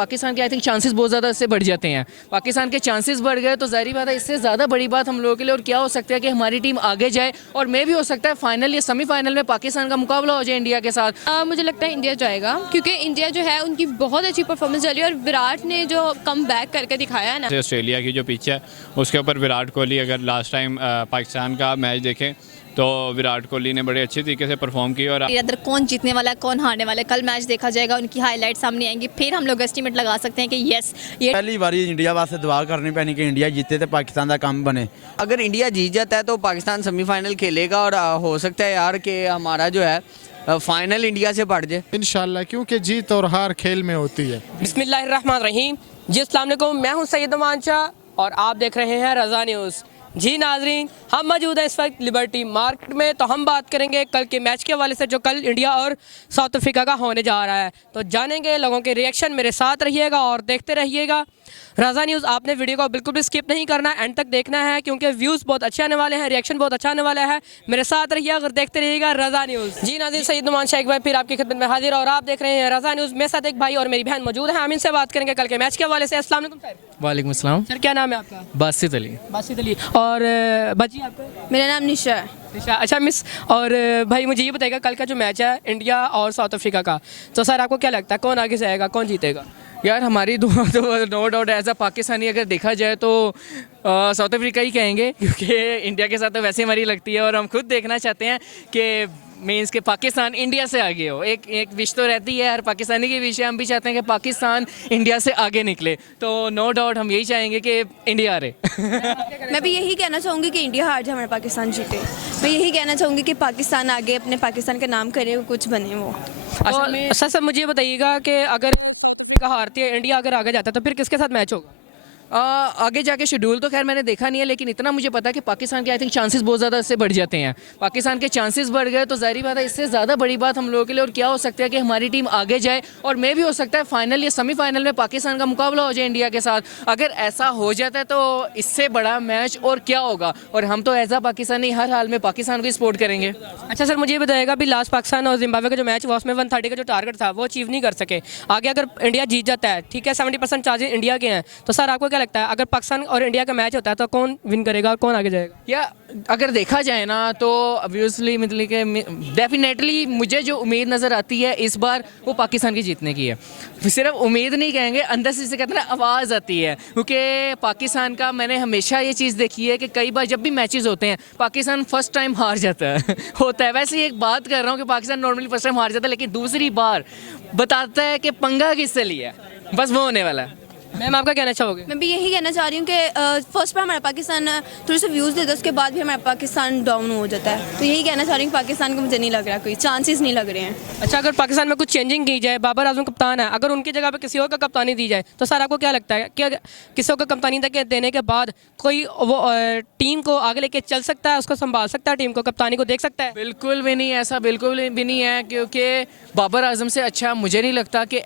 पाकिस्तान के I think chances बहुत ज़्यादा इससे बढ़ जाते हैं। पाकिस्तान के चांसेस बढ़ गए तो ज़ाहिर बात है इससे ज़्यादा बड़ी बात हम लोगों के लिए और क्या हो सकता है कि हमारी टीम आगे जाए और मे भी हो सकता है फाइनल या सेमीफाइनल में पाकिस्तान का मुकाबला हो जाए इंडिया के साथ। मुझे लगता है इंडिया जाएगा, क्योंकि इंडिया जो है उनकी बहुत अच्छी परफॉर्मेंस चली और विराट ने जो कम बैक करके दिखाया है ना। ऑस्ट्रेलिया की जो पिच है उसके ऊपर विराट कोहली, अगर लास्ट टाइम पाकिस्तान का मैच देखें तो विराट कोहली ने बड़े अच्छे तरीके से परफॉर्म की। और अंदर कौन जीतने वाला है कौन हारने वाला है कल मैच देखा जाएगा, उनकी हाईलाइट सामने आएंगी, फिर हम लोग एस्टीमेट लगा सकते हैं कि यस ये पहली बारी इंडिया वास्ते दुआ करनी पैनी कि इंडिया जीते तो पाकिस्तान का काम बने। अगर इंडिया जीत जाता है तो पाकिस्तान सेमीफाइनल खेलेगा और हो सकता है यार कि हमारा जो है फाइनल इंडिया से पड़ जाए इंशाल्लाह, क्योंकि जीत और हार खेल में होती है। बिस्मिल्लाहिर्रहमानिर्रहीम। जी अस्सलाम वालेकुम, मैं हूं सैयद अमान शाह और आप देख रहे हैं रज़ा न्यूज़। जी नाजरीन, हम मौजूद हैं इस वक्त लिबर्टी मार्केट में, तो हम बात करेंगे कल के मैच के हवाले से जो कल इंडिया और साउथ अफ्रीका का होने जा रहा है। तो जानेंगे लोगों के रिएक्शन, मेरे साथ रहिएगा और देखते रहिएगा रज़ा न्यूज़। आपने वीडियो को बिल्कुल भी स्किप नहीं करना, एंड तक देखना है क्योंकि व्यूज़ बहुत अच्छे आने वाले हैं, रिएक्शन बहुत अच्छा आने वाला है। मेरे साथ रहिएगा और देखते रहिएगा रज़ा न्यूज़। जी नाज़रीन, सैयद नुमान शेख भाई फिर आपकी खिदमत में हाजिर और आप देख रहे हैं रज़ा न्यूज़। मेरे साथ एक भाई और मेरी बहन मौजूद है, हम इनसे बात करेंगे कल के मैच के हवाले से। अस्सलाम वालेकुम सर। वालेकुम अस्सलाम सर क्या नाम है आपका? बासित अली। बासित अली। और बाजी आपका? मेरा नाम निशा है। निशा। अच्छा मिस, और भाई मुझे ये बताइएगा कल का जो मैच है इंडिया और साउथ अफ्रीका का, तो सर आपको क्या लगता है कौन आगे जाएगा, कौन जीतेगा? यार हमारी तो no doubt as a Pakistani अगर देखा जाए तो साउथ अफ्रीका ही कहेंगे, क्योंकि इंडिया के साथ तो वैसे हमारी लगती है और हम खुद देखना चाहते हैं कि मीन्स के पाकिस्तान इंडिया से आगे हो। एक विश तो रहती है हर पाकिस्तानी की विश है, हम भी चाहते हैं कि पाकिस्तान इंडिया से आगे निकले, तो नो डाउट हम यही चाहेंगे कि इंडिया हारे। मैं भी यही कहना चाहूँगी कि इंडिया हार जाए, हमारा पाकिस्तान जीते। मैं यही कहना चाहूँगी कि पाकिस्तान आगे अपने पाकिस्तान का नाम करे, कुछ बने वो। अच्छा सर मुझे बताइएगा कि अगर हारती है इंडिया, अगर आगे जाता है तो फिर किसके साथ मैच होगा? आगे जाके शेड्यूल तो खैर मैंने देखा नहीं है, लेकिन इतना मुझे पता है कि पाकिस्तान के आई थिंक चांसेस बहुत ज़्यादा इससे बढ़ जाते हैं। पाकिस्तान के चांसेस बढ़ गए तो ज़ाहिर बात है इससे ज़्यादा बड़ी बात हम लोगों के लिए और क्या हो सकता है कि हमारी टीम आगे जाए और मे भी हो सकता है फाइनल या सेमीफाइनल में पाकिस्तान का मुकाबला हो जाए इंडिया के साथ। अगर ऐसा हो जाता है तो इससे बड़ा मैच और क्या होगा, और हम तो एज आ पाकिस्तानी हर हाल में पाकिस्तान को सपोर्ट करेंगे। अच्छा सर मुझे बताइएगा अभी लास्ट पाकिस्तान और जिम्बाब्वे का जो मैच हुआ उसमें 130 का जो टारगेट था वो अचीव नहीं कर सके। आगे अगर इंडिया जीत जाता है, ठीक है 70% चार्जेस इंडिया के हैं, तो सर आपको क्या लगता है अगर पाकिस्तान और इंडिया का मैच होता है तो कौन विन करेगा, कौन आगे जाएगा? या अगर देखा जाए ना तो ऑब्वियसली मतलब कि डेफिनेटली मुझे जो उम्मीद नज़र आती है इस बार वो पाकिस्तान की जीतने की है। सिर्फ उम्मीद नहीं कहेंगे, अंदर से कहते हैं आवाज़ आती है, क्योंकि पाकिस्तान का मैंने हमेशा ये चीज़ देखी है कि कई बार जब भी मैचेस होते हैं पाकिस्तान फर्स्ट टाइम हार जाता है होता है। वैसे ही एक बात कर रहा हूँ कि पाकिस्तान नॉर्मली फर्स्ट टाइम हार जाता है, लेकिन दूसरी बार बताता है कि पंगा किससे लिया, बस वो होने वाला है। मैम आपका कहना चाहोगे? मैं भी यही कहना चाह रही हूँ कि फर्स्ट पर हमारा पाकिस्तान थोड़े से व्यूज़ देता है, उसके बाद भी हमारा पाकिस्तान डाउन हो जाता है। तो यही कहना चाह रही हूँ पाकिस्तान को मुझे नहीं लग रहा कोई चांसेस नहीं लग रहे हैं। अच्छा अगर पाकिस्तान में कुछ चेंजिंग की जाए, बाबर आजम कप्तान है, अगर उनकी जगह पे किसी और का कप्तानी दी जाए तो सर आपको क्या लगता है कि किसी और का कप्तानी देने के बाद कोई वो टीम को आगे लेके चल सकता है, उसको संभाल सकता है, टीम को कप्तानी को देख सकता है? बिल्कुल भी नहीं, ऐसा बिल्कुल भी नहीं है, क्योंकि बाबर आजम से अच्छा मुझे नहीं लगता कि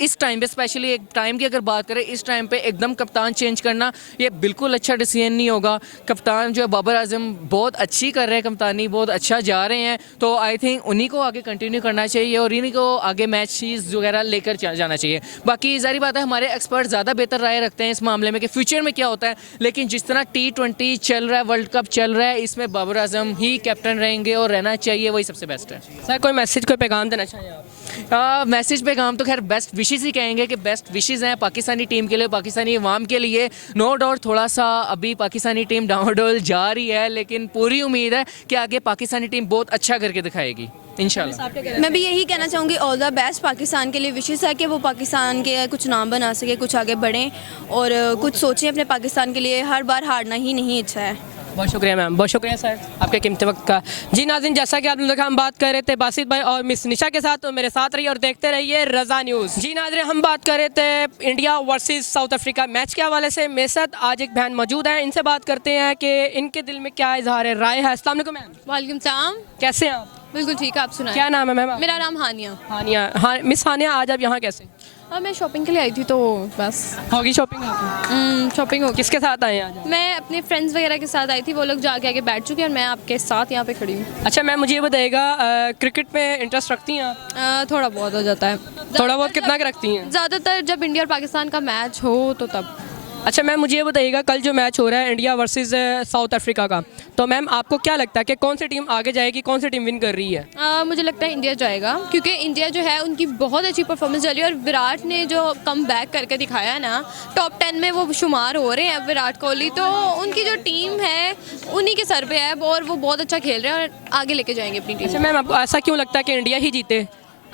इस टाइम पे, स्पेशली एक टाइम की अगर बात करें, इस टाइम पे एकदम कप्तान चेंज करना ये बिल्कुल अच्छा डिसीजन नहीं होगा। कप्तान जो है बाबर आजम बहुत अच्छी कर रहे हैं, कप्तानी बहुत अच्छा जा रहे हैं, तो आई थिंक उन्हीं को आगे कंटिन्यू करना चाहिए और इन्हीं को आगे मैचेस वगैरह लेकर जाना चाहिए। बाकी जारी बात है हमारे एक्सपर्ट ज़्यादा बेहतर राय रखते हैं इस मामले में कि फ्यूचर में क्या होता है, लेकिन जिस तरह T20 चल रहा है, वर्ल्ड कप चल रहा है, इसमें बाबर आजम ही कैप्टन रहेंगे और रहना चाहिए, वही सबसे बेस्ट है। सर कोई मैसेज, कोई पैगाम देना चाहिए आप? मैसेज पैगाम तो खैर बेस्ट विशेज़ ही कहेंगे कि बेस्ट विशेज़ हैं पाकिस्तानी टीम के लिए, पाकिस्तानी अवाम के लिए। नो डाउट थोड़ा सा अभी पाकिस्तानी टीम डाउनडोल जा रही है, लेकिन पूरी उम्मीद है कि आगे पाकिस्तानी टीम बहुत अच्छा करके दिखाएगी इंशाल्लाह। मैं भी यही कहना चाहूँगी ऑल द बेस्ट पाकिस्तान के लिए, विशेष है कि वो पाकिस्तान के कुछ नाम बना सके, कुछ आगे बढ़ें और कुछ सोचें अपने पाकिस्तान के लिए। हर बार हारना ही नहीं अच्छा है। बहुत शुक्रिया मैम, बहुत शुक्रिया सर आपके कीमती वक्त का। जी नाज़रीन, जैसा कि आप लोग हम बात कर रहे थे बासित भाई और मिस निशा के साथ, तो मेरे साथ रहिए और देखते रहिए रज़ा न्यूज़। जी नाज़रीन, हम बात कर रहे थे India versus south Africa match के हवाले से। मेरे साथ आज एक बहन मौजूद है, इनसे बात करते हैं कि इनके दिल में क्या इजहार राय है। अस्सलाम वालेकुम मैम। वालेकुम सलाम। कैसे हैं आप? बिल्कुल ठीक है, आप सुनाएं। क्या नाम है मैम? मेरा नाम हानिया। हानिया। हाँ मिस हानिया, आज आप यहाँ कैसे? हाँ, मैं शॉपिंग के लिए आई थी तो बस होगी शॉपिंग आपकी? शॉपिंग हो किसके साथ आए हैं आज? मैं अपने फ्रेंड्स वगैरह के साथ आई थी, वो लोग जाके आगे बैठ चुके हैं और मैं आपके साथ यहाँ पे खड़ी हूँ। अच्छा मैम मुझे ये बताइएगा क्रिकेट में इंटरेस्ट रखती हैं आप? थोड़ा बहुत हो जाता है, थोड़ा बहुत कितना के रखती हैं? ज़्यादातर जब इंडिया और पाकिस्तान का मैच हो तो तब। अच्छा मैम मुझे ये बताइएगा कल जो मैच हो रहा है इंडिया वर्सेस साउथ अफ्रीका का, तो मैम आपको क्या लगता है कि कौन सी टीम आगे जाएगी, कौन सी टीम विन कर रही है? मुझे लगता है इंडिया जाएगा, क्योंकि इंडिया जो है उनकी बहुत अच्छी परफॉर्मेंस चली है और विराट ने जो कम बैक करके दिखाया है ना, टॉप 10 में वो शुमार हो रहे हैं अब विराट कोहली, तो उनकी जो टीम है उन्हीं के सर पे है और वो बहुत अच्छा खेल रहे हैं और आगे लेके जाएंगे अपनी टीम। अच्छा मैम आपको ऐसा क्यों लगता है कि इंडिया ही जीते?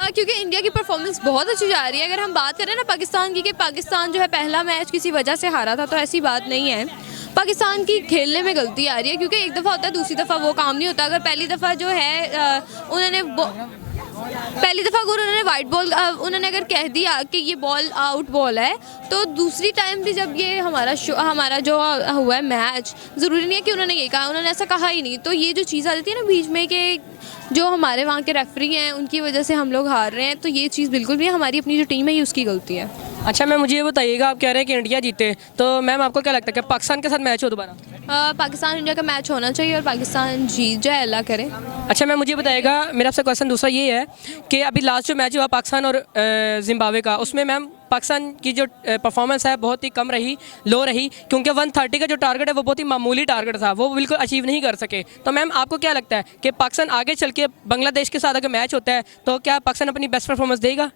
क्योंकि इंडिया की परफॉर्मेंस बहुत अच्छी जा रही है। अगर हम बात करें ना पाकिस्तान की, कि पाकिस्तान जो है पहला मैच किसी वजह से हारा था, तो ऐसी बात नहीं है। पाकिस्तान की खेलने में गलती आ रही है, क्योंकि एक दफ़ा होता है दूसरी दफ़ा वो काम नहीं होता। अगर पहली दफ़ा जो है उन्होंने वाइट बॉल उन्होंने अगर कह दिया कि ये बॉल आउट बॉल है, तो दूसरी टाइम भी जब ये हमारा जो हुआ है मैच, ज़रूरी नहीं है कि उन्होंने ये कहा, उन्होंने ऐसा कहा ही नहीं। तो ये जो चीज़ आ जाती है ना बीच में कि जो हमारे वहाँ के रेफरी हैं उनकी वजह से हम लोग हार रहे हैं, तो ये चीज़ बिल्कुल भी हमारी अपनी जो टीम है ये उसकी गलती है। अच्छा मैम मुझे ये बताइएगा, आप कह रहे हैं कि इंडिया जीते, तो मैम आपको क्या लगता है कि पाकिस्तान के साथ मैच हो दोबारा? पाकिस्तान इंडिया का मैच होना चाहिए और पाकिस्तान जीत जाए, अल्लाह करे। अच्छा मैम मुझे बताइएगा, मेरा आपसे क्वेश्चन दूसरा ये है कि अभी लास्ट जो मैच हुआ पाकिस्तान और जिम्बाब्वे का, उसमें मैम पाकिस्तान की जो परफॉर्मेंस है बहुत ही कम रही, लो रही, क्योंकि 130 का जो टारगेट है वो बहुत ही मामूली टारगेट था, वो बिल्कुल अचीव नहीं कर सके। तो मैम आपको क्या लगता है कि पाकिस्तान आगे चल के बांग्लादेश के साथ अगर मैच होता है तो क्या पाकिस्तान अपनी बेस्ट परफॉर्मेंस देगा?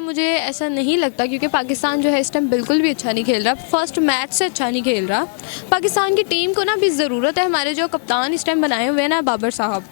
मुझे ऐसा नहीं लगता, क्योंकि पाकिस्तान जो है इस टाइम बिल्कुल भी अच्छा नहीं खेल रहा, फर्स्ट मैच से अच्छा नहीं खेल रहा। पाकिस्तान की टीम को ना भी ज़रूरत है, हमारे जो कप्तान इस टाइम बनाए हुए हैं ना बाबर साहब,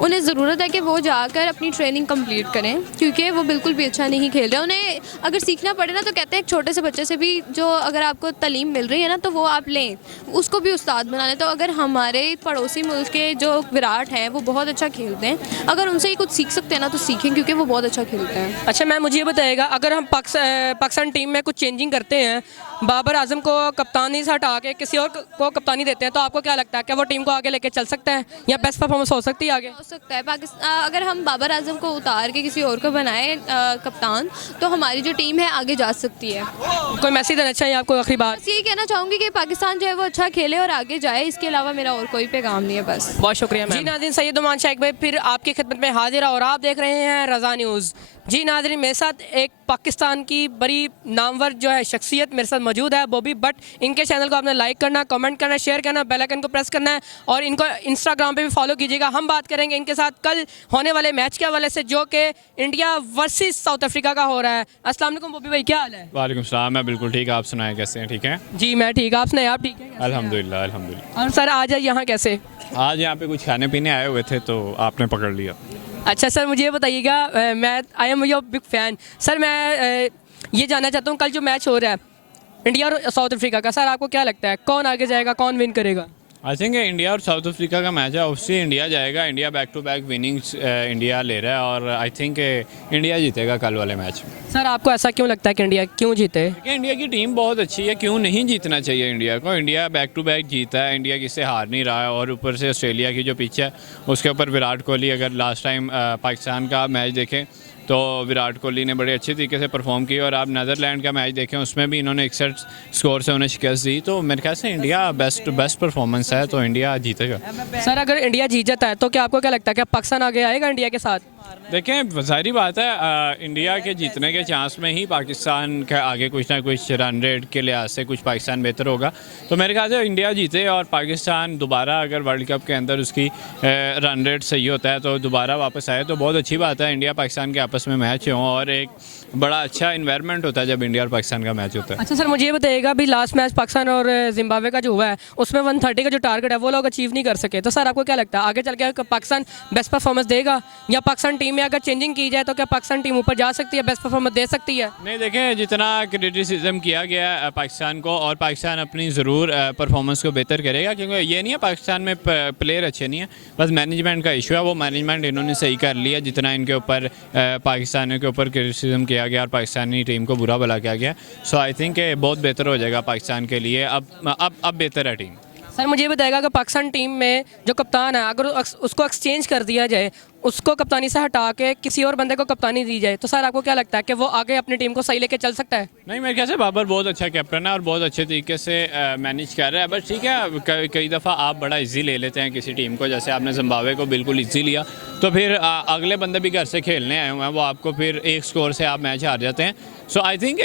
उन्हें ज़रूरत है कि वो जाकर अपनी ट्रेनिंग कंप्लीट करें, क्योंकि वो बिल्कुल भी अच्छा नहीं खेल रहे। उन्हें अगर सीखना पड़े ना, तो कहते हैं एक छोटे से बच्चे से भी जो अगर आपको तालीम मिल रही है ना, तो वो आप लें, उसको भी उस्ताद बना लें। तो अगर हमारे पड़ोसी मुल्क के जो विराट हैं वो बहुत अच्छा खेलते हैं, अगर उनसे ही कुछ सीख सकते हैं ना तो सीखें, क्योंकि वो बहुत अच्छा खेलते हैं। अच्छा मैम मुझे ये बताइएगा, अगर हम पाकिस्तान टीम में कुछ चेंजिंग करते हैं, बाबर आजम को कप्तानी से हटा के किसी और को कप्तानी देते हैं, तो आपको क्या लगता है क्या वो टीम को आगे लेके चल सकता है या बेस्ट परफॉर्मेंस हो सकती है आगे? हो सकता है। पाकिस्तान अगर हम बाबर आजम को उतार के किसी और को बनाए कप्तान, तो हमारी जो टीम है आगे जा सकती है। कोई मैसेज देना चाहिए आपको आखिरी बात? बस यही कहना चाहूँगी कि पाकिस्तान जो है वो अच्छा खेले और आगे जाए, इसके अलावा मेरा और कोई पैगाम नहीं है। बस बहुत शुक्रिया जी नाज़रीन, सैयद उमान शेख भाई फिर आपकी खिदमत में हाजिर है और आप देख रहे हैं रज़ा न्यूज़। जी नाज़रीन, मेरे साथ एक पाकिस्तान की बड़ी नामवर जो है शख्सियत मेरे साथ मौजूद है, बॉबी बट। इनके चैनल को आपने लाइक करना, कमेंट करना, शेयर करना, बेल आइकन को प्रेस करना है और इनको इंस्टाग्राम पे भी फॉलो कीजिएगा। हम बात करेंगे इनके साथ कल होने वाले मैच के हवाले से, जो कि इंडिया वर्सेस साउथ अफ्रीका का हो रहा है। अस्सलाम वालेकुम बॉबी भाई, क्या हाल है? वालेकुम सलाम, मैं बिल्कुल ठीक, आप सुनाएं कैसे हैं? ठीक हैं? जी मैं ठीक, आप सुनाए आप ठीक हैं? अल्हम्दुलिल्लाह अल्हम्दुलिल्लाह। और सर आज यहाँ कैसे? आज यहाँ पे कुछ खाने पीने आए हुए थे तो आपने पकड़ लिया। अच्छा सर मुझे ये बताइएगा, मैं I am your big fan sir, मैं ये जानना चाहता हूँ कल जो मैच हो रहा है इंडिया और साउथ अफ्रीका का, सर आपको क्या लगता है कौन आगे जाएगा, कौन विन करेगा? आई थिंक इंडिया और साउथ अफ्रीका का मैच है, ऑब्वियसली इंडिया जाएगा। India back to back winnings India ले रहा है और आई थिंक इंडिया जीतेगा कल वाले मैच में। सर आपको ऐसा क्यों लगता है कि इंडिया क्यों जीते? देखिए इंडिया की टीम बहुत अच्छी है, क्यों नहीं जीतना चाहिए इंडिया को। इंडिया बैक टू बैक जीता है, इंडिया किससे हार नहीं रहा है और ऊपर से ऑस्ट्रेलिया की जो पिच है उसके ऊपर विराट कोहली, अगर लास्ट टाइम पाकिस्तान का मैच देखें तो विराट कोहली ने बड़े अच्छे तरीके से परफॉर्म किया और आप नीदरलैंड का मैच देखें उसमें भी इन्होंने 61 स्कोर से उन्हें शिकस्त दी। तो मेरे ख्याल से इंडिया बेस्ट परफॉर्मेंस है, तो इंडिया जीतेगा। सर अगर इंडिया जीत जाता है तो क्या आपको क्या लगता है कि पाकिस्तान आगे आएगा इंडिया के साथ? देखें ज़ाहिर बात है, इंडिया के जीतने के चांस में ही पाकिस्तान के आगे कुछ ना कुछ रन रेट के लिहाज से कुछ पाकिस्तान बेहतर होगा। तो मेरे ख्याल से इंडिया जीते और पाकिस्तान दोबारा अगर वर्ल्ड कप के अंदर उसकी रन रेट सही होता है तो दोबारा वापस आए तो बहुत अच्छी बात है। इंडिया पाकिस्तान के आपस में मैच हो और एक बड़ा अच्छा इन्वायरमेंट होता है जब इंडिया और पाकिस्तान का मैच होता है। अच्छा सर मुझे ये बताइएगा, अभी लास्ट मैच पाकिस्तान और जिम्बाब्वे का जो हुआ है उसमें 130 का जो टारगेट है वो लोग अचीव नहीं कर सके, तो सर आपको क्या लगता है आगे चल के पाकिस्तान बेस्ट परफॉर्मेंस देगा या पाकिस्तान टीम में अगर चेंजिंग की जाए तो क्या पाकिस्तान टीम ऊपर जा सकती है, बेस्ट परफॉर्मेंस दे सकती है? नहीं, देखें जितना क्रिटिसिज्म किया गया है पाकिस्तान को, और पाकिस्तान अपनी ज़रूर परफॉर्मेंस को बेहतर करेगा, क्योंकि ये नहीं है पाकिस्तान में प्लेयर अच्छे नहीं है, बस मैनेजमेंट का इशू है। वो मैनेजमेंट इन्होंने सही कर लिया, जितना इनके ऊपर पाकिस्तानियों के ऊपर क्रिटिसिज्म किया गया और पाकिस्तानी टीम को बुरा भला किया गया। सो आई थिंक बहुत बेहतर हो जाएगा पाकिस्तान के लिए, अब बेहतर है टीम। सर मुझे ये बताएगा कि पाकिस्तान टीम में जो कप्तान है अगर उसको एक्सचेंज कर दिया जाए, उसको कप्तानी से हटा के किसी और बंदे को कप्तानी दी जाए तो सर आपको क्या लगता है कि वो आगे अपनी टीम को सही लेके चल सकता है? नहीं, मेरे ख्याल से बाबर बहुत अच्छा कैप्टन है और बहुत अच्छे तरीके से मैनेज कर रहा है। बस ठीक है, कई दफ़ा आप बड़ा इजी ले लेते हैं किसी टीम को, जैसे आपने जिम्बाब्वे को बिल्कुल इजी लिया, तो फिर अगले बंदे भी घर से खेलने आए हुए हैं, वो आपको फिर एक स्कोर से आप मैच हार जाते हैं। सो आई थिंक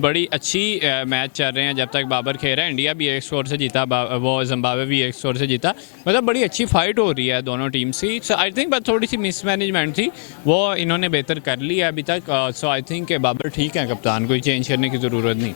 बड़ी अच्छी मैच चल रहे हैं जब तक बाबर खेल रहा है। इंडिया भी एक स्कोर से जीता, वो जिम्बाब्वे भी एक स्कोर से जीता, मतलब बड़ी अच्छी फाइट हो रही है दोनों टीम से। सो आई थिंक बस थोड़ी सी मिसमैनेजमेंट थी, वो इन्होंने बेहतर कर लिया अभी तक। सो आई थिंक बाबर ठीक है कप्तान, कोई चेंज करने की ज़रूरत नहीं।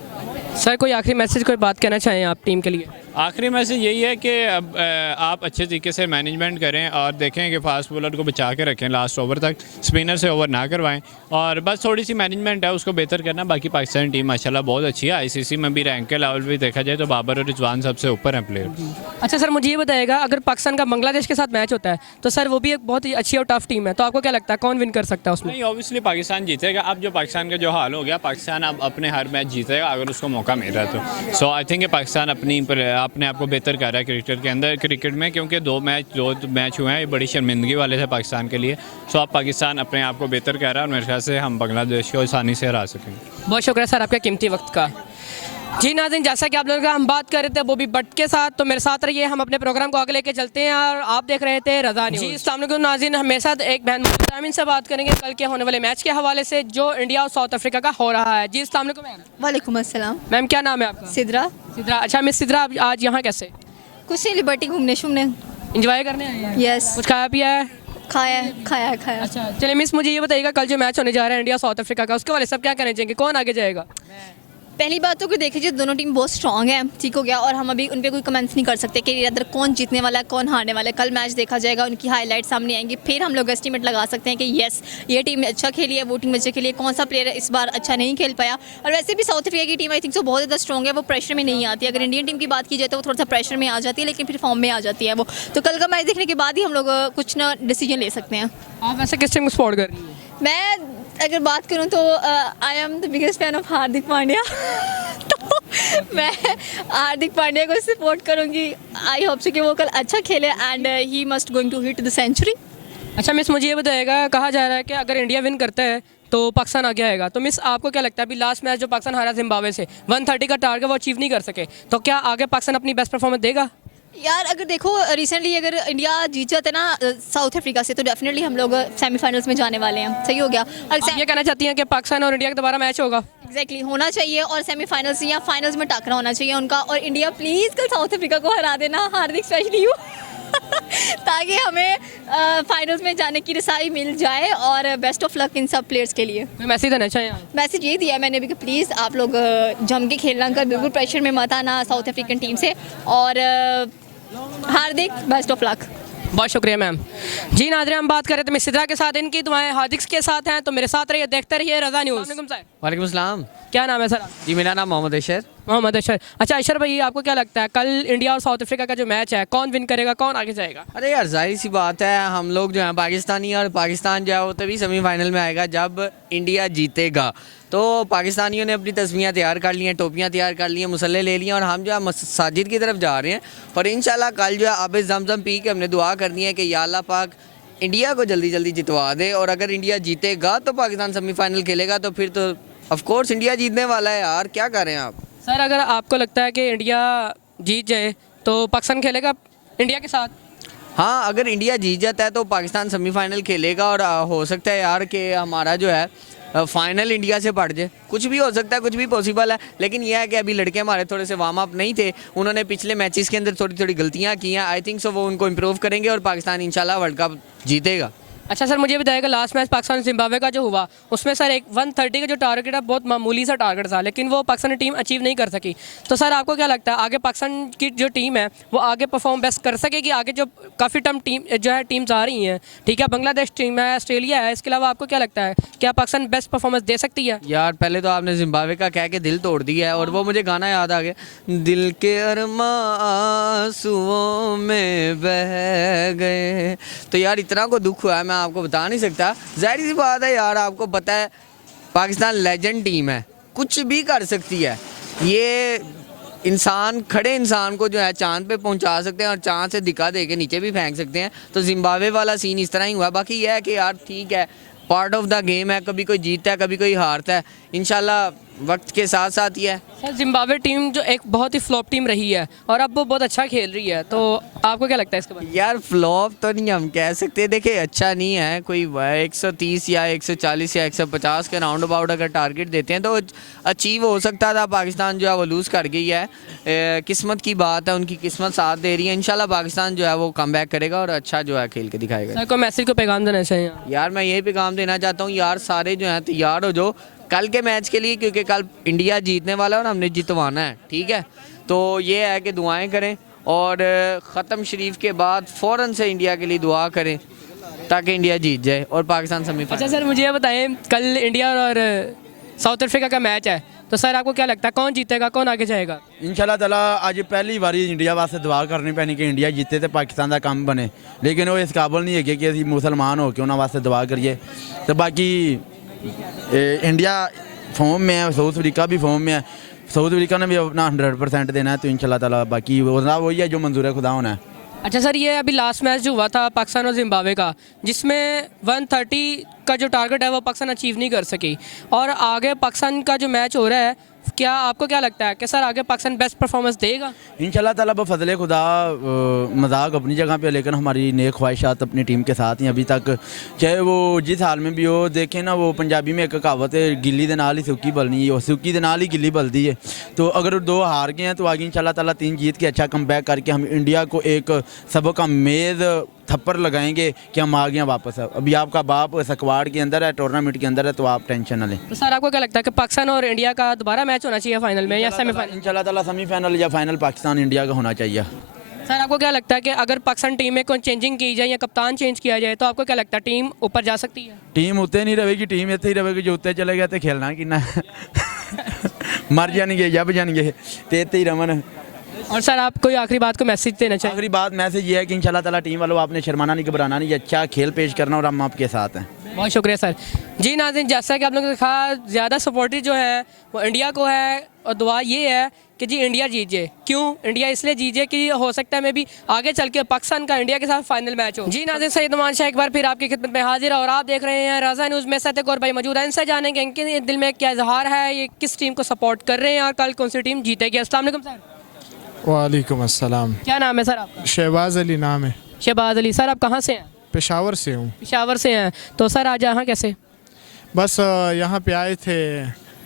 सर कोई आखिरी मैसेज, कोई बात कहना चाहें आप टीम के लिए? आखिरी मैसेज यही है कि अब आप अच्छे तरीके से मैनेजमेंट करें और देखें कि फास्ट बॉलर को बचा के रखें लास्ट ओवर तक, स्पिनर से ओवर ना करवाएं, और बस थोड़ी सी मैनेजमेंट है उसको बेहतर करना। बाकी पाकिस्तान टीम माशाल्लाह बहुत अच्छी है, आईसीसी में भी रैंक के लेवल पे देखा जाए तो बाबर और रिजवान सबसे ऊपर हैं प्लेयर। अच्छा सर, मुझे ये बताइएगा, अगर पाकिस्तान का बांग्लादेश के साथ मैच होता है तो सर वो भी एक बहुत ही अच्छी और टफ टीम है, तो आपको क्या लगता है कौन विन कर सकता है उसमें? नहीं, ऑब्वियसली पाकिस्तान जीतेगा। अब जो पाकिस्तान का जो हाल हो गया, पाकिस्तान अब अपने हर मैच जीतेगा अगर उसको मौका मिल रहा है तो। सो आई थिंक पाकिस्तान अपने आप को बेहतर कर रहा है क्रिकेट के अंदर, क्रिकेट में, क्योंकि दो मैच हुए हैं, ये बड़ी शर्मिंदगी वाले थे पाकिस्तान के लिए। सो अब पाकिस्तान अपने आप को बेहतर कर रहा है और मेरे ख्याल से हम बांग्लादेश को आसानी से हरा सकेंगे। बहुत शुक्रिया सर आपका कीमती वक्त का। जी नाज़रीन, जैसा कि आप लोगों का हम बात कर रहे थे बॉबी बट के साथ, तो मेरे साथ रहिए, हम अपने प्रोग्राम को आगे लेके चलते हैं और आप देख रहे थे रज़ा न्यूज़। जी अस्सलाम वालेकुम नाज़रीन, मेरे साथ एक बहन मौजूद है, हम इनसे बात करेंगे कल के होने वाले मैच के हवाले से जो इंडिया और साउथ अफ्रीका का हो रहा है। जी अस्सलाम वालेकुम मैम। वालेकुम अस्सलाम। मैम क्या नाम है आपका? सिद्रा। सिद्रा। अच्छा मिस सिद्रा, आप आज यहाँ कैसे? कुछ नहीं, लिबर्टी घूमने शूमने। इंजॉय करने आए हैं? यस। कुछ खाया पिया है? खाया। अच्छा चलिए मिस, मुझे ये बताइएगा कल जो मैच होने जा रहा है इंडिया साउथ अफ्रीका का, उसके वाले सब क्या कहना चाहेंगे, कौन आगे जाएगा? पहली बात तो अगर देखिए जी दोनों टीम बहुत स्ट्रांग है, ठीक हो गया, और हम अभी उन पे कोई कमेंट्स नहीं कर सकते कि इधर कौन जीतने वाला है कौन हारने वाला है। कल मैच देखा जाएगा, उनकी हाईलाइट सामने आएंगी, फिर हम लोग एस्टीमेट लगा सकते हैं कि येस ये टीम अच्छा खेली है, वो टीम अच्छे खेली है, कौन सा प्लेयर इस बार अच्छा नहीं खेल पाया। और वैसे भी साउथ अफ्रीका की टीम आई थिंक सो बहुत ज़्यादा स्ट्रॉग है, वो प्रेशर में नहीं आती। अगर इंडियन टीम की बात की जाए तो वो थोड़ा सा प्रेशर में आ जाती है, लेकिन फिर फॉर्म में आ जाती है वो। तो कल का मैच देखने के बाद ही हम लोग कुछ ना डिसीजन ले सकते हैं। आप वैसे किस टीम को सपोर्ट कर रही हैं? मैं अगर बात करूं तो I am the biggest fan of Hardik Pandya तो मैं हार्दिक पांड्या को सपोर्ट करूंगी। आई होप से कि वो कल अच्छा खेले and he must going to hit the century. अच्छा मिस, मुझे ये बताइएगा, कहा जा रहा है कि अगर इंडिया विन करता है तो पाकिस्तान आगे आएगा, तो मिस आपको क्या लगता है अभी लास्ट मैच जो पाकिस्तान हारा जिम्बाब्वे से 130 का टारगेट वो अचीव नहीं कर सके, तो क्या आगे पाकिस्तान अपनी बेस्ट परफॉर्मेंस देगा? यार अगर देखो रिसेंटली अगर इंडिया जीत जाता है ना साउथ अफ्रीका से, तो डेफिनेटली हम लोग सेमीफाइनल्स में जाने वाले हैं। सही हो गया। आप ये कहना चाहती हैं कि पाकिस्तान और इंडिया का दोबारा मैच होगा? एग्जैक्टली होना चाहिए, और सेमीफाइनल्स या फाइनल्स में टाकरा होना चाहिए उनका। और इंडिया प्लीज़ कल साउथ अफ्रीका को हरा देना, हार्दिक स्पेशली यू ताकि हमें फाइनल्स में जाने की रसाई मिल जाए। और बेस्ट ऑफ लक इन सब प्लेयर्स के लिए। कोई मैसेज देना चाहिए? मैसेज ये दिया मैंने भी कि प्लीज़ आप लोग जम के खेलना, कर बिल्कुल प्रेशर में मत आना साउथ अफ्रीकन टीम से। और हार्दिक बेस्ट ऑफ लक। बहुत शुक्रिया मैम। जी नाज़रीन, हम बात कर रहे थे मिस सिद्रा के साथ, इनकी दुआएं हार्दिक के साथ हैं, तो मेरे साथ रहिए, देखते रहिए रज़ा न्यूज़। वालेकुम सलाम। क्या नाम है सर? जी मेरा नाम मोहम्मद अशर। मोहम्मद अशर। अच्छा अशर भाई, आपको क्या लगता है कल इंडिया और साउथ अफ्रीका का जो मैच है कौन विन करेगा, कौन आगे जाएगा? अरे यार जाहिर सी बात है, हम लोग जो है पाकिस्तानी, और पाकिस्तान जो है वो तभी सेमीफाइनल में आएगा जब इंडिया जीतेगा। तो पाकिस्तानियों ने अपनी तस्वीरें तैयार कर ली हैं, टोपियाँ तैयार कर ली हैं, मुसल्ले ले लिए, और हम जो है मसाजिद की तरफ जा रहे हैं। और इंशाल्लाह कल जो है आब ज़मज़म पी के हमने दुआ करनी है कि या अल्लाह पाक इंडिया को जल्दी जल्दी जितवा दे। और अगर इंडिया जीतेगा तो पाकिस्तान सेमीफाइनल खेलेगा, तो फिर तो ऑफ कोर्स इंडिया जीतने वाला है यार, क्या कर रहे हैं आप? सर अगर आपको लगता है कि इंडिया जीत जाए तो पाकिस्तान खेलेगा इंडिया के साथ? हाँ, अगर इंडिया जीत जाता है तो पाकिस्तान सेमीफाइनल खेलेगा, और हो सकता है यार कि हमारा जो है फाइनल इंडिया से पड़ जाए। कुछ भी हो सकता है, कुछ भी पॉसिबल है। लेकिन यह है कि अभी लड़के हमारे थोड़े से वार्म अप नहीं थे, उन्होंने पिछले मैचेस के अंदर थोड़ी थोड़ी गलतियाँ की हैं। आई थिंक सो वो उनको इम्प्रूव करेंगे और पाकिस्तान इंशाल्लाह वर्ल्ड कप जीतेगा। अच्छा सर, मुझे बताइएगा लास्ट मैच पाकिस्तान जिम्बाब्वे का जो हुआ उसमें सर एक 130 का जो टारगेट है बहुत मामूली सा टारगेट था, लेकिन वो पाकिस्तान टीम अचीव नहीं कर सकी। तो सर आपको क्या लगता है आगे पाकिस्तान की जो टीम है वो आगे परफॉर्म बेस्ट कर सकेगी? आगे जो काफ़ी टर्म टीम जो है टीम्स आ रही हैं, ठीक है, बांग्लादेश टीम है, ऑस्ट्रेलिया है, इसके अलावा आपको क्या लगता है क्या पाकिस्तान बेस्ट परफॉर्मेंस दे सकती है? यार पहले तो आपने जिम्बाब्वे का कह के दिल तोड़ दिया है, और वो मुझे गाना याद आ गया, दिल के अरमा आंसुओं में बह गए। तो यार इतना को दुख हुआ है, मैं आपको बता नहीं सकता। जाहिर सी बात है यार, आपको पता है पाकिस्तान लेजेंड टीम है, कुछ भी कर सकती है। ये इंसान खड़े इंसान को जो है चांद पे पहुंचा सकते हैं और चांद से दिखा दे के नीचे भी फेंक सकते हैं। तो जिम्बाब्वे वाला सीन इस तरह ही हुआ। बाकी यह है कि यार ठीक है, पार्ट ऑफ द गेम है, कभी कोई जीतता है कभी कोई हारता है, इंशाल्लाह वक्त के साथ साथ ही है। सर जिम्बाब्वे टीम जो एक बहुत ही फ्लॉप टीम रही है और अब वो बहुत अच्छा खेल रही है, तो आपको क्या लगता है इसके बारे में? यार फ्लॉप तो नहीं हम कह सकते, देखिए अच्छा नहीं है कोई 130 या 140 या 150 के राउंड अबाउट अगर टारगेट देते हैं तो अचीव हो सकता था। पाकिस्तान जो है वो लूज़ कर गई है, किस्मत की बात है, उनकी किस्मत साथ दे रही है। इंशाल्लाह पाकिस्तान जो है वो कम बैक करेगा और अच्छा जो है खेल के दिखाएगा। सर को मैसेज को पैगाम देना चाहिए? यार मैं यही पैगाम देना चाहता हूँ यार, सारे जो हैं तैयार हो जाओ कल के मैच के लिए, क्योंकि कल इंडिया जीतने वाला है और हमने जितवाना है, ठीक है। तो ये है कि दुआएं करें और ख़त्म शरीफ के बाद फ़ौरन से इंडिया के लिए दुआ करें ताकि इंडिया जीत जाए और पाकिस्तान सेमीफाइनल। अच्छा सर मुझे ये बताएं, कल इंडिया और साउथ अफ्रीका का मैच है, तो सर आपको क्या लगता है कौन जीतेगा, कौन आगे जाएगा? इंशाल्लाह ताला अज पहली बारी इंडिया वास्ते दुआ करनी पैनी कि इंडिया जीते तो पाकिस्तान का काम बने, लेकिन वो इस काबिल नहीं है कि असीं मुसलमान हो के उन्होंने वास्ते दुआ करिए। तो बाकी इंडिया फॉर्म में है, साउथ अफ्रीका भी फॉर्म में है, साउथ अफ्रीका ने भी अपना 100% देना है, तो इंशाल्लाह ताला बाकी वही है जो मंजूर खुदा होना है। अच्छा सर ये अभी लास्ट मैच जो हुआ था पाकिस्तान और जिम्बाब्वे का, जिसमें 130 का जो टारगेट है वो पाकिस्तान अचीव नहीं कर सकी, और आगे पाकिस्तान का जो मैच हो रहा है, क्या आपको क्या लगता है कि सर आगे पाकिस्तान बेस्ट परफॉर्मेंस देगा? इंशाल्लाह ताला बफज़ल खुदा मजाक अपनी जगह पे, लेकिन हमारी नेक ख्वाहिशात अपनी टीम के साथ ही अभी तक, चाहे वो जिस हाल में भी हो। देखें ना, वो पंजाबी में एक कहावत है, गिल्ली दे नाल ही सुक्की बलनी है, सुक्की दे नाल ही गिल्ली बलती है। तो अगर 2 हार गए हैं तो आगे इंशाल्लाह ताला 3 जीत के अच्छा कम बैक करके हम इंडिया को एक सबक आमेज़ थप्पड़ लगाएंगे कि हम आ गए वापस। अभी आपका बाप स्क्वाड के अंदर है, टूर्नामेंट के अंदर है, तो आप टेंशन ना लें। तो सर आपको क्या लगता है कि पाकिस्तान और इंडिया का दोबारा मैच होना चाहिए फाइनल में या सेमीफाइनल? इंशाल्लाह ताला सेमीफाइनल या फाइनल पाकिस्तान इंडिया का होना चाहिए। सर आपको क्या लगता है कि अगर पाकिस्तान टीम में कोई चेंजिंग की जाए या कप्तान चेंज किया जाए तो आपको क्या लगता है टीम ऊपर जा सकती है? टीम उत्ते नहीं रहेगी, टीम इतने ही रहेगी, जो उत्ते चले गए तो खेलना कि ना मर जाएंगे जब जाएंगे तो इतने ही रमन। और सर आप कोई आखिरी बात को मैसेज देना चाहिए? आखिरी बात मैसेज ये है कि इंशाल्लाह ताला टीम वालों आपने शर्माना नहीं, घबराना नहीं, अच्छा खेल पेश करना और हम आपके साथ हैं। बहुत शुक्रिया सर। जी नाज़रीन, जैसा कि आप लोगों ने देखा, ज़्यादा सपोर्टर जो है वो इंडिया को है और दुआ ये है कि जी इंडिया जीत जाए। क्यों इंडिया इसलिए जीत जाए कि हो सकता है मैं भी आगे चल के पाकिस्तान का इंडिया के साथ फाइनल मैच हो। जी नाज़रीन, सैयद नुमान शाह एक बार फिर आपकी खिदमत में हाजिर है और आप देख रहे हैं रज़ा न्यूज़ में। साथ एक और भाई मौजूद है, इनसे जानेंगे इनके दिल में क्या इजहार है, ये किस टीम को सपोर्ट कर रहे हैं और कल कौन सी टीम जीतेगी। अस्सलाम वालेकुम सर। वालेकुम अस्सलाम। क्या नाम है सर आपका? शहबाज अली नाम है। शहबाज अली। सर आप कहाँ से हैं? पेशावर से हूँ। पेशावर से हैं, तो सर आज यहाँ कैसे? बस यहाँ पे आए थे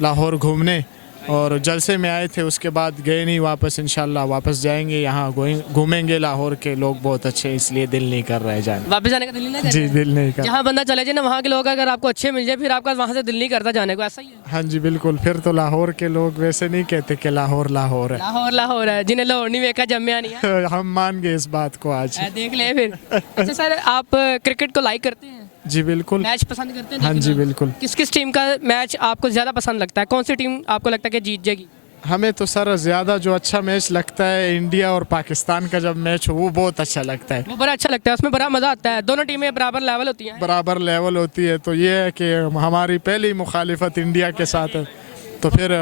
लाहौर घूमने और जलसे में आए थे, उसके बाद गए नहीं वापस। इंशाल्लाह वापस जाएंगे, यहाँ घूमेंगे। लाहौर के लोग बहुत अच्छे, इसलिए दिल नहीं कर रहे जाने। वापस जाने का दिल नहीं करता? जी दिल नहीं कर। जहाँ बंदा चले जाए ना, वहाँ के लोग अगर आपको अच्छे मिल जाए फिर आपका वहाँ से दिल नहीं करता जाने को, ऐसा ही है? हाँ जी बिल्कुल। फिर तो लाहौर के लोग वैसे नहीं कहते कि लाहौर लाहौर है। लाहौर लाहौर है, जिन्हें लाहौर नहीं देखा जम्मिया नहीं है। हम मान गए इस बात को आज। देख ले फिर। अच्छा सर, आप क्रिकेट को लाइक करते हैं? जी बिल्कुल। मैच पसंद करते हैं? हाँ जी देखना? बिल्कुल। किस किस टीम का मैच आपको ज़्यादा पसंद लगता है? कौन सी टीम आपको लगता है कि जीत जाएगी? हमें तो सर ज़्यादा जो अच्छा मैच लगता है इंडिया और पाकिस्तान का जब मैच हो वो बहुत अच्छा लगता है। वो बड़ा अच्छा लगता है, उसमें बड़ा मज़ा आता है। दोनों टीमें बराबर लेवल होती हैं। बराबर लेवल होती है, तो ये है कि हमारी पहली मुखालिफत इंडिया के साथ है, तो फिर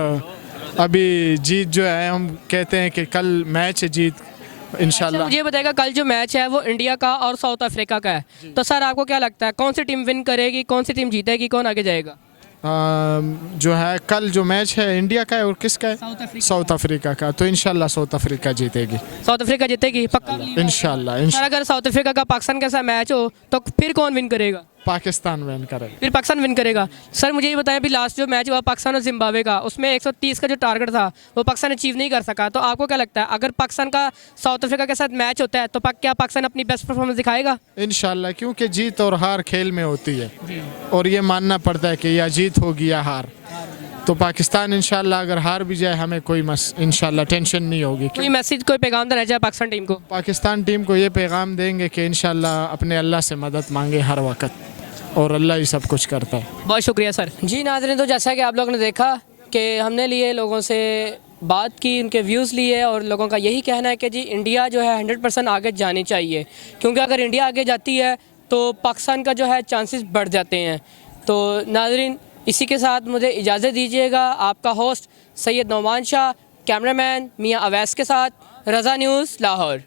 अभी जीत जो है हम कहते हैं कि कल मैच जीत इंशाल्लाह। मुझे बताएगा कल जो मैच है वो इंडिया का और साउथ अफ्रीका का है, तो सर आपको क्या लगता है कौन सी टीम विन करेगी, कौन सी टीम जीतेगी, कौन आगे जाएगा? जो है कल जो मैच है इंडिया का है और किसका है? साउथ अफ्रीका का। तो इंशाल्लाह साउथ अफ्रीका जीतेगी। साउथ अफ्रीका जीतेगी पक्का? इंशाल्लाह। सर अगर साउथ अफ्रीका का पाकिस्तान के साथ मैच हो तो फिर कौन विन करेगा? पाकिस्तान विन करेगा। फिर पाकिस्तान विन करेगा। सर मुझे ये बताएं, अभी लास्ट जो मैच हुआ पाकिस्तान और जिम्बाब्वे का, उसमें 130 का जो टारगेट था वो पाकिस्तान अचीव नहीं कर सका, तो आपको क्या लगता है अगर पाकिस्तान का साउथ अफ्रीका के साथ मैच होता है तो क्या पाकिस्तान अपनी बेस्ट परफॉर्मेंस दिखाएगा? इंशाल्लाह, क्योंकि जीत और हार खेल में होती है और ये मानना पड़ता है कि या जीत होगी या हार। तो पाकिस्तान इंशाल्लाह अगर हार भी जाए हमें कोई इंशाल्लाह टेंशन नहीं होगी। कोई मैसेज, कोई पैगाम देना चाहिए पाकिस्तान टीम को? पाकिस्तान टीम को ये पैगाम देंगे कि इंशाल्लाह अपने अल्लाह से मदद मांगे हर वक्त, और अल्लाह ही सब कुछ करता है। बहुत शुक्रिया सर। जी नाज़रीन, तो जैसा कि आप लोगों ने देखा कि हमने लिए लोगों से बात की, उनके व्यूज़ लिए, और लोगों का यही कहना है कि जी इंडिया जो है 100% आगे जानी चाहिए, क्योंकि अगर इंडिया आगे जाती है तो पाकिस्तान का जो है चांसेस बढ़ जाते हैं। तो नाज़रीन, इसी के साथ मुझे इजाज़त दीजिएगा। आपका होस्ट सैयद नुमान शाह, कैमरामैन मियां अवैस के साथ रज़ा न्यूज़ लाहौर।